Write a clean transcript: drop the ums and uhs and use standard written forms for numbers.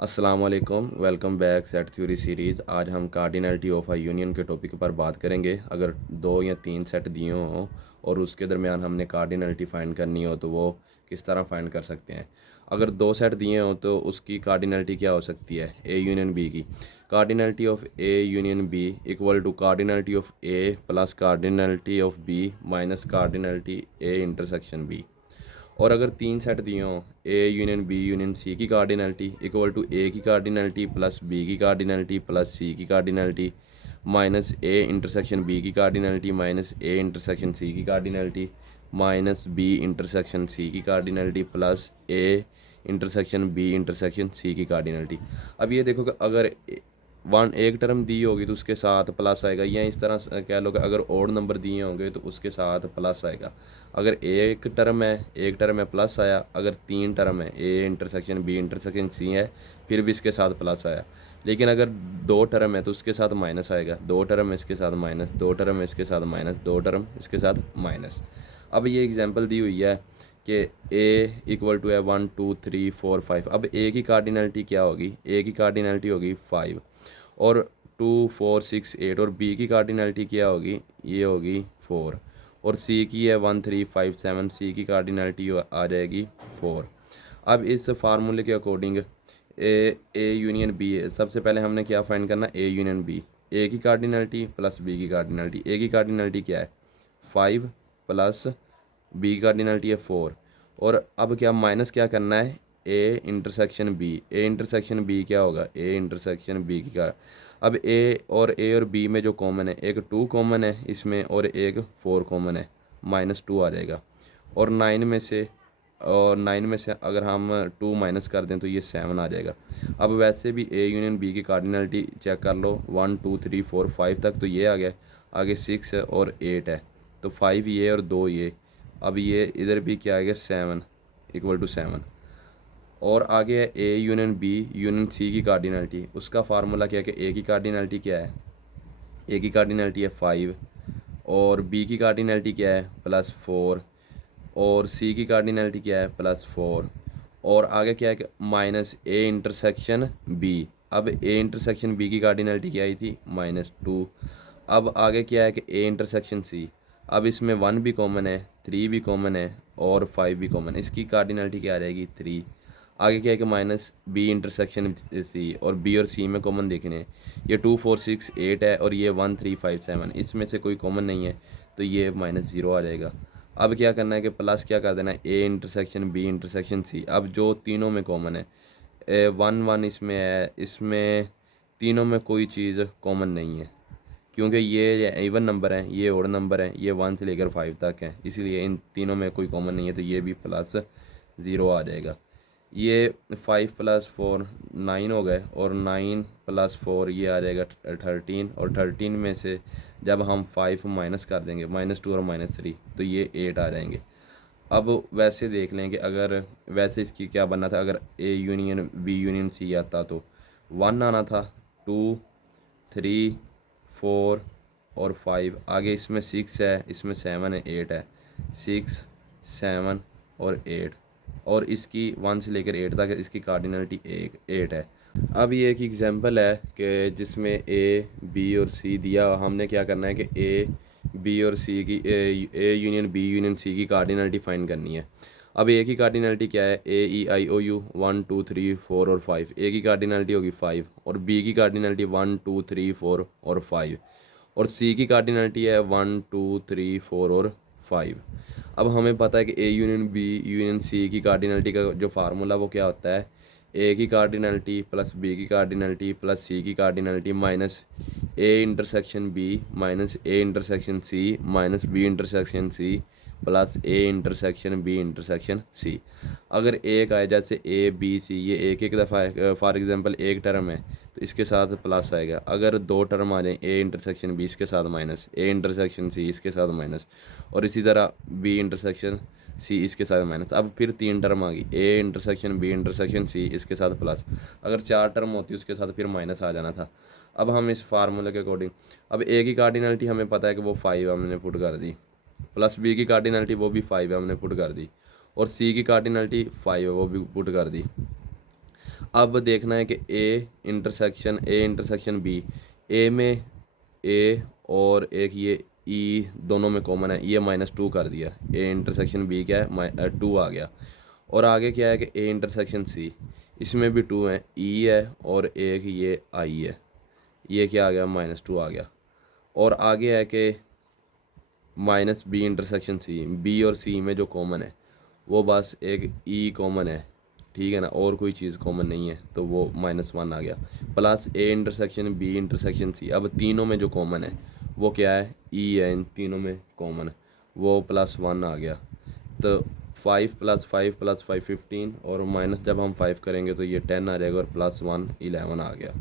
अस्सलाम वालेकुम, welcome back set theory series. आज हम कार्डिनलिटी ऑफ अ यूनियन के टॉपिक पर बात करेंगे। अगर दो या तीन सेट दिए हों और उसके दरमियान हमने कार्डिनलिटी फाइंड करनी हो तो वो किस तरह फाइंड कर सकते हैं। अगर दो सेट दिए हों तो उसकी कार्डिनलिटी क्या हो सकती है, ए यूनियन बी की। Cardinality of a union b equal to cardinality of a plus cardinality of b minus cardinality a intersection b. और अगर तीन सेट दिए हों, ए यूनियन बी यूनियन सी की कार्डिनलिटी इक्वल टू ए की कार्डिनलिटी प्लस बी की cardinality plus सी की cardinality minus ए intersection B की कार्डिनलिटी माइनस ए इंटरसेक्शन सी की कार्डिनलिटी माइनस बी इंटरसेक्शन सी की cardinality plus A intersection B intersection सी की कार्डिनलिटी। अब ये देखो कि अगर वन एक टर्म दी होगी तो उसके साथ प्लस आएगा, या इस तरह कह लो कि अगर ओड नंबर दिए होंगे तो उसके साथ प्लस आएगा। अगर एक टर्म है प्लस आया, अगर तीन टर्म है A intersection B intersection C है फिर भी इसके साथ प्लस आया। लेकिन अगर दो टर्म है तो उसके साथ माइनस आएगा, दो टर्म है इसके साथ माइनस, दो टर्म है इसके साथ माइनस, दो टर्म इसके साथ माइनस। अब ये एग्जांपल दी हुई है कि ए इक्वल टू है 1 2 3 4 5। अब ए की कार्डिनलिटी क्या होगी, ए की कार्डिनलिटी होगी 5 और 2 4 6 8, और बी की कार्डिनलिटी क्या होगी, ये होगी 4, और सी की है 1 3 5 7, सी की कार्डिनलिटी आ जाएगी 4। अब इस फार्मूले के अकॉर्डिंग ए यूनियन बी है। सबसे पहले हमने क्या फाइंड करना, ए यूनियन बी, ए की कार्डिनलिटी प्लस बी की कार्डिनलिटी। ए की कार्डिनलिटी क्या है 5 प्लस बी की कार्डिनलिटी है 4, और अब क्या माइनस क्या करना है, A intersection B. A intersection B क्या होगा, ए इंटरसेक्शन बी की का। अब ए और बी में जो कॉमन है, एक 2 कॉमन है इसमें और एक 4 कॉमन है, -2 आ जाएगा। और 9 में से अगर हम 2 माइनस कर दें तो ये 7 आ जाएगा। अब वैसे भी ए यूनियन बी की कार्डिनलिटी चेक कर लो, 1 2 3 4 5 तक तो ये आ गया, आगे 6 है और 8 है, तो 5 ये और 2 ये। अब ये इधर भी क्या आ गया 7 इक्वल टू 7। और आगे है ए यूनियन बी यूनियन सी की कार्डिनलिटी। उसका फार्मूला क्या है कि ए की कार्डिनलिटी क्या है, ए की कार्डिनलिटी है 5, और बी की कार्डिनलिटी क्या है +4, और सी की कार्डिनलिटी क्या है +4, और आगे क्या है कि माइनस ए इंटरसेक्शन बी। अब ए इंटरसेक्शन बी की कार्डिनलिटी क्या आई थी -2। अब आगे क्या है कि ए इंटरसेक्शन सी। अब इसमें 1 भी कॉमन है, 3 भी कॉमन है और 5 भी कॉमन है, इसकी कार्डिनलिटी क्या आ जाएगी 3। आगे क्या है कि माइनस बी इंटरसेक्शन सी, और बी और सी में कॉमन देखने हैं, ये 2 4 6 8 है और ये 1 3 5 7, इसमें से कोई कॉमन नहीं है तो ये -0 आ जाएगा। अब क्या करना है कि प्लस क्या कर देना है, A intersection B intersection C. अब जो तीनों में कॉमन है, 1 1 इसमें है, इसमें तीनों में कोई चीज़ कॉमन नहीं है क्योंकि ये इवन नंबर है, ये ओड नंबर है, ये 1 से लेकर 5 तक है, इसीलिए इन तीनों में कोई कॉमन नहीं है तो ये भी +0 आ जाएगा। ये 5 + 4 9 हो गए, और 9 + 4 ये आ जाएगा 13, और 13 में से जब हम 5 माइनस कर देंगे, -2 और -3, तो ये 8 आ जाएंगे। अब वैसे देख लें कि अगर वैसे इसकी क्या बनना था, अगर A union B union C आता तो 1 आना था, 2 3 4 और 5, आगे इसमें 6 है, इसमें 7 है, 8 है, 6 7 और 8, और इसकी 1 से लेकर 8 तक इसकी कार्डिनलिटी 8 है। अब ये एक एग्जांपल है कि जिसमें ए बी और सी दिया, हमने क्या करना है कि ए बी और सी की ए यूनियन बी यूनियन सी की कार्डिनलिटी फाइंड करनी है। अब ए की कार्डिनलिटी क्या है, ए ई आई ओ यू 1 2 3 4 और 5, ए की कार्डिनलिटी होगी 5, और बी की कार्डिनलिटी 1 2 3 4 और 5, और सी की कार्डिनलिटी है 1 2 3 4 और 5। अब हमें पता है कि ए यूनियन बी यूनियन सी की कार्डिनलिटी का जो फार्मूला वो क्या होता है, ए की कार्डिनलिटी प्लस बी की कार्डिनलिटी प्लस सी की cardinality minus A intersection B minus A intersection C minus B intersection C plus A intersection B intersection C. अगर एक आए, जैसे ए बी सी, ये एक दफ़ा फॉर एग्जांपल एक टर्म है तो इसके साथ प्लस आएगा। अगर दो टर्म आ जाए, ए इंटरसेक्शन बी इसके साथ माइनस, ए इंटरसेक्शन सी इसके साथ माइनस, और इसी तरह बी इंटरसेक्शन सी इसके साथ माइनस। अब फिर तीन टर्म आ गई, A intersection B intersection C इसके साथ प्लस। अगर चार टर्म होती उसके साथ फिर माइनस आ जाना था। अब हम इस फार्मूले के अकॉर्डिंग, अब ए की कार्डिनलिटी हमें पता है कि वो 5 हमने पुट कर दी, प्लस बी की कार्डिनलिटी वो भी 5 है हमने पुट कर दी, और सी की कार्डिनलिटी 5 है वो भी पुट कर दी। अब देखना है कि ए इंटरसेक्शन बी, ए में ए और एक ये ई दोनों में कॉमन है, ये -2 कर दिया, ए इंटरसेक्शन बी क्या है 2 आ गया। और आगे क्या है कि ए इंटरसेक्शन सी, इसमें भी 2 है, ई है और एक ये आई है, ये क्या आ गया -2 आ गया। और आगे है कि -b इंटरसेक्शन सी, बी और सी में जो कॉमन है वो बस एक ई कॉमन है, ठीक है ना, और कोई चीज़ कॉमन नहीं है, तो वो -1 आ गया। Plus A intersection B intersection C, अब तीनों में जो कॉमन है वो क्या है, ई है, इन तीनों में कॉमन है, वो +1 आ गया। तो 5 + 5 + 5 15, और माइनस जब हम 5 करेंगे तो ये 10 आ जाएगा, और +1 11 आ गया।